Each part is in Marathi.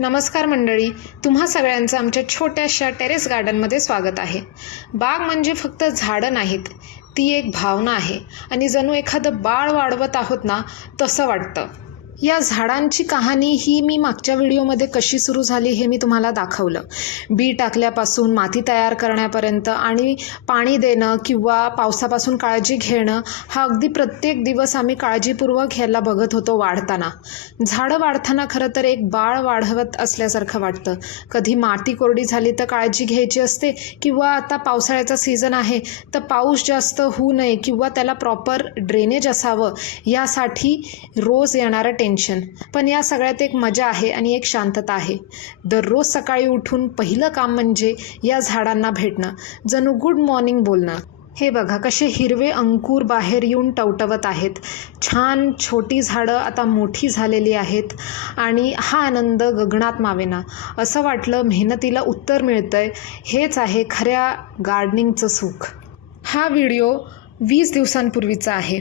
नमस्कार मंडळी तुम्हा सगळ्यांचं आमच्या छोट्याशा टेरेस गार्डनमध्ये स्वागत आहे. बाग म्हणजे फक्त झाडं नाहीत ती एक भावना आहे आणि जणू एखादं बाळ वाढवत आहोत ना तसं वाटतं. या झाडांची कहाणी ही मी मागच्या व्हिडिओमध्ये कशी सुरू झाली हे मी तुम्हाला दाखवलं. बी टाकल्यापासून माती तयार करण्यापर्यंत आणि पाणी देणं किंवा पावसापासून काळजी घेणं हा अगदी प्रत्येक दिवस आम्ही काळजीपूर्वक ह्याला बघत होतो वाढताना. झाडं वाढताना खरं तर एक बाळ वाढवत असल्यासारखं वाटतं. कधी माती कोरडी झाली तर काळजी घ्यायची असते किंवा आता पावसाळ्याचा सीझन आहे तर पाऊस जास्त होऊ नये किंवा त्याला प्रॉपर ड्रेनेज असावं यासाठी रोज येणारं टेन्शन पण या सगळ्यात एक मजा आहे आणि एक शांतता आहे. दररोज सकाळी उठून पहिलं काम म्हणजे या झाडांना भेटणं. जणू गुड मॉर्निंग बोलणं हे बघा कसे हिरवे अंकुर बाहेर येऊन टवटवत आहेत. छान छोटी झाडं आता मोठी झालेली आहेत आणि हा आनंद गगनात मावेना. असं वाटलं मेहनतीला उत्तर मिळतंय. हेच आहे खऱ्या गार्डनिंगचं सुख. हा व्हिडिओ वीस दिवसांपूर्वीचा आहे.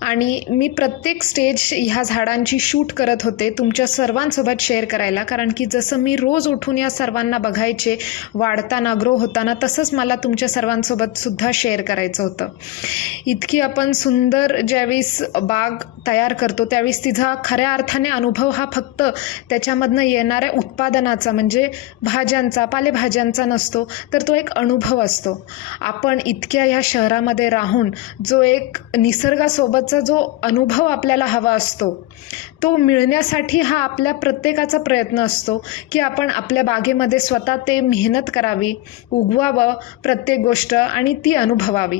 आणि मी प्रत्येक स्टेज ह्या झाडांची शूट करत होते तुमच्या सर्वांसोबत शेअर करायला. कारण की जसं मी रोज उठून या सर्वांना बघायचे वाढताना ग्रो होताना तसंच मला तुमच्या सर्वांसोबत सुद्धा शेअर करायचं होतं. इतकी आपण सुंदर ज्यावेळेस बाग तयार करतो त्यावेळेस तिचा खऱ्या अर्थाने अनुभव हा फक्त त्याच्यामधनं येणाऱ्या उत्पादनाचा म्हणजे भाज्यांचा पालेभाज्यांचा नसतो तर तो एक अनुभव असतो. आपण इतक्या ह्या शहरामध्ये राहून जो एक निसर्गासोबतचा जो अनुभव आपल्याला हवा असतो तो मिळण्यासाठी हा आपल्या प्रत्येकाचा प्रयत्न असतो की आपण आपल्या बागेमध्ये स्वतः ते मेहनत करावी उगवावं प्रत्येक गोष्ट आणि ती अनुभवावी.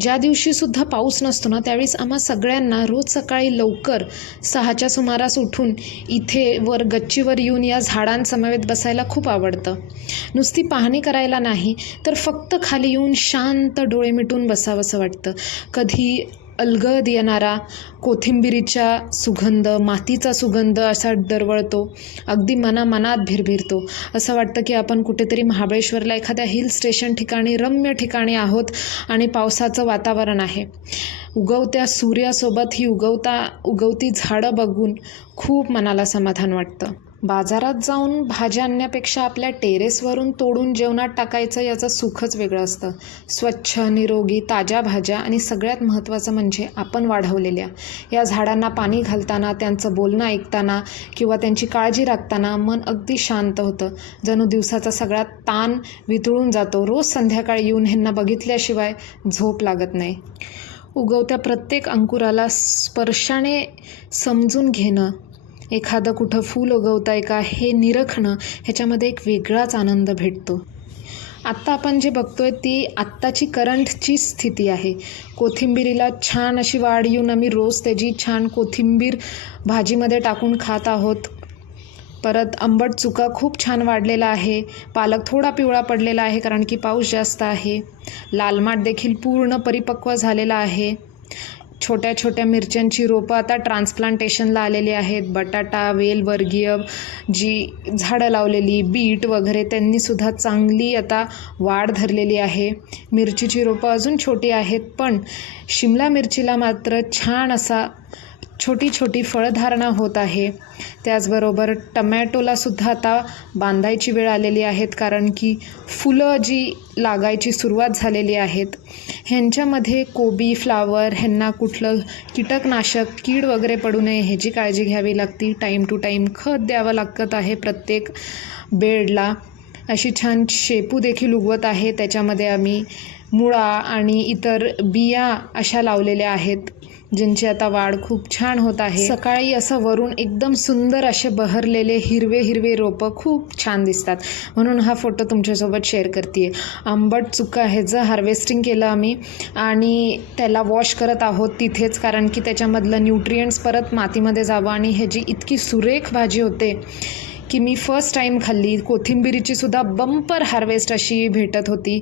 ज्या दिवशीसुद्धा पाऊस नसतो ना त्यावेळेस आम्हा सगळ्यांना रोज सकाळी लवकर सहाच्या सुमारास उठून इथे वर गच्चीवर येऊन या झाडांसमवेत बसायला खूप आवडतं. नुसती पाहणी करायला नाही तर फक्त खाली येऊन शांत डोळे मिटून बसावंसं वाटतं. कधी अलगद येणारा कोथिंबिरीचा सुगंध मातीचा सुगंध असा दरवळतो अगदी मनामनात भिरभिरतो. असं वाटतं की आपण कुठेतरी महाबळेश्वरला एखाद्या हिल स्टेशन ठिकाणी रम्य ठिकाणी आहोत आणि पावसाचं वातावरण आहे. उगवत्या सूर्यासोबत ही उगवता उगवती झाडं बघून खूप मनाला समाधान वाटतं. बाजारात जाऊन भाज्या आणण्यापेक्षा आपल्या टेरेसवरून तोडून जेवणात टाकायचं याचं सुखच वेगळं असतं. स्वच्छ निरोगी ताज्या भाज्या आणि सगळ्यात महत्त्वाचं म्हणजे आपण वाढवलेल्या. या झाडांना पाणी घालताना त्यांचं बोलणं ऐकताना किंवा त्यांची काळजी राखताना मन अगदी शांत होतं. जणू दिवसाचा सगळा ताण वितळून जातो. रोज संध्याकाळी येऊन ह्यांना बघितल्याशिवाय झोप लागत नाही. उगवत्या प्रत्येक अंकुराला स्पर्शाने समजून घेणं एखादं कुठं फूल उगवतं आहे का हे निरखणं ह्याच्यामध्ये एक वेगळाच आनंद भेटतो. आत्ता आपण जे बघतोय ती आत्ताची करंटची स्थिती आहे. कोथिंबिरीला छान अशी वाढ येऊन आम्ही रोज त्याची छान कोथिंबीर भाजीमध्ये टाकून खात आहोत. परत आंबट चुका खूप छान वाढलेला आहे. पालक थोडा पिवळा पडलेला आहे कारण की पाऊस जास्त आहे. लाल माठ देखील पूर्ण परिपक्व झालेला आहे. छोट्या छोट्या मिरच्यांची रोपं आता ट्रान्सप्लांटेशनला आलेली आहेत. बटाटा वेलवर्गीय जी झाडं लावलेली बीट वगैरे त्यांनीसुद्धा चांगली आता वाढ धरलेली आहे. मिरचीची रोपं अजून छोटी आहेत पण शिमला मिरचीला मात्र छान असा छोटी छोटी फळधारणा होत आहे. त्याचबरोबर टमॅटोलासुद्धा आता बांधायची वेळ आलेली आहेत कारण की फुलं जी लागायची सुरुवात झालेली आहेत ह्यांच्यामध्ये कोबी फ्लावर ह्यांना कुठलं कीटकनाशक कीड वगैरे पडू नये ह्याची काळजी घ्यावी लागती. टाईम टू टाईम खत द्यावं लागत आहे प्रत्येक बेडला. अशी छान शेपू देखील उगवत आहे. त्याच्यामध्ये आम्ही मुळा आणि इतर बिया अशा लावलेल्या आहेत ज्यांची आता वाढ खूप छान होत आहे. सकाळी असं वरून एकदम सुंदर असे बहरलेले हिरवे हिरवे रोपं खूप छान दिसतात. म्हणून हा फोटो तुमच्यासोबत शेअर करते आंबट चुका ह्याचं हार्वेस्टिंग केलं आम्ही आणि त्याला वॉश करत आहोत तिथेच कारण की त्याच्यामधलं न्यूट्रियंट्स परत मातीमध्ये जावं आणि ह्याची इतकी सुरेख भाजी होते. की मी फर्स्ट टाईम खाल्ली. कोथिंबिरीचीसुद्धा बंपर हार्वेस्ट अशी भेटत होती.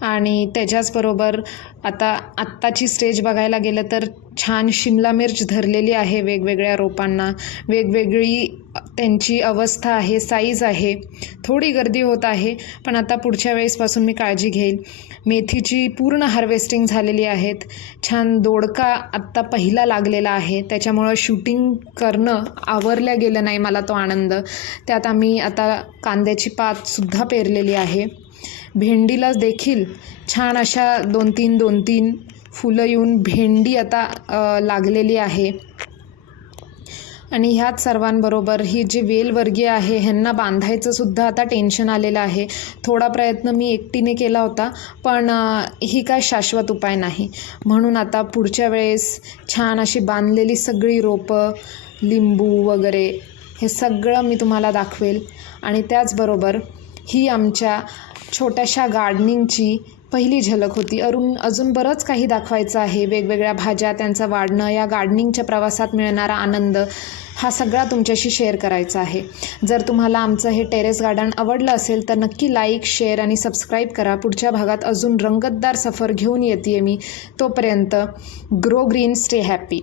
आणि त्याच्याचबरोबर आता आत्ताची स्टेज बघायला गेलं तर छान शिमला मिर्च धरलेली आहे वेगवेगळ्या रोपांना. वेगवेगळी त्यांची अवस्था आहे साईज आहे थोडी गर्दी होत आहे पण आता पुढच्या वेळेसपासून मी काळजी घेईल मेथीची पूर्ण हार्वेस्टिंग झालेली आहेत. छान दोडका आत्ता पहिला लागलेला आहे. त्याच्यामुळं शूटिंग करणं आवरल्या गेलं नाही मला तो आनंद. त्यात आम्ही आता कांद्याची पातसुद्धा पेरलेली आहे. भेंडीला देखील छान अशा दोन तीन दोन तीन फुलं येऊन भेंडी आता लागलेली आहे. आणि ह्याच सर्वांबरोबर ही जी वेलवर्गीय आहे ह्यांना बांधायचं सुद्धा आता टेन्शन आलेलं आहे. थोडा प्रयत्न मी एकटीने केला होता पण ही काय शाश्वत उपाय नाही. म्हणून आता पुढच्या वेळेस छान अशी बांधलेली सगळी रोपं लिंबू वगैरे हे सगळं मी तुम्हाला दाखवेल. आणि त्याचबरोबर ही आमच्या छोट्याशा गार्डनिंगची पहिली झलक होती. अरुण अजून बरंच काही दाखवायचं आहे. वेगवेगळ्या भाज्या त्यांचं वाढणं या गार्डनिंगच्या प्रवासात मिळणारा आनंद हा सगळा तुमच्याशी शेअर करायचा आहे. जर तुम्हाला आमचं हे टेरेस गार्डन आवडलं असेल तर नक्की लाईक शेअर आणि सबस्क्राईब करा. पुढच्या भागात अजून रंगतदार सफर घेऊन येते मी. तोपर्यंत ग्रो ग्रीन स्टे हॅपी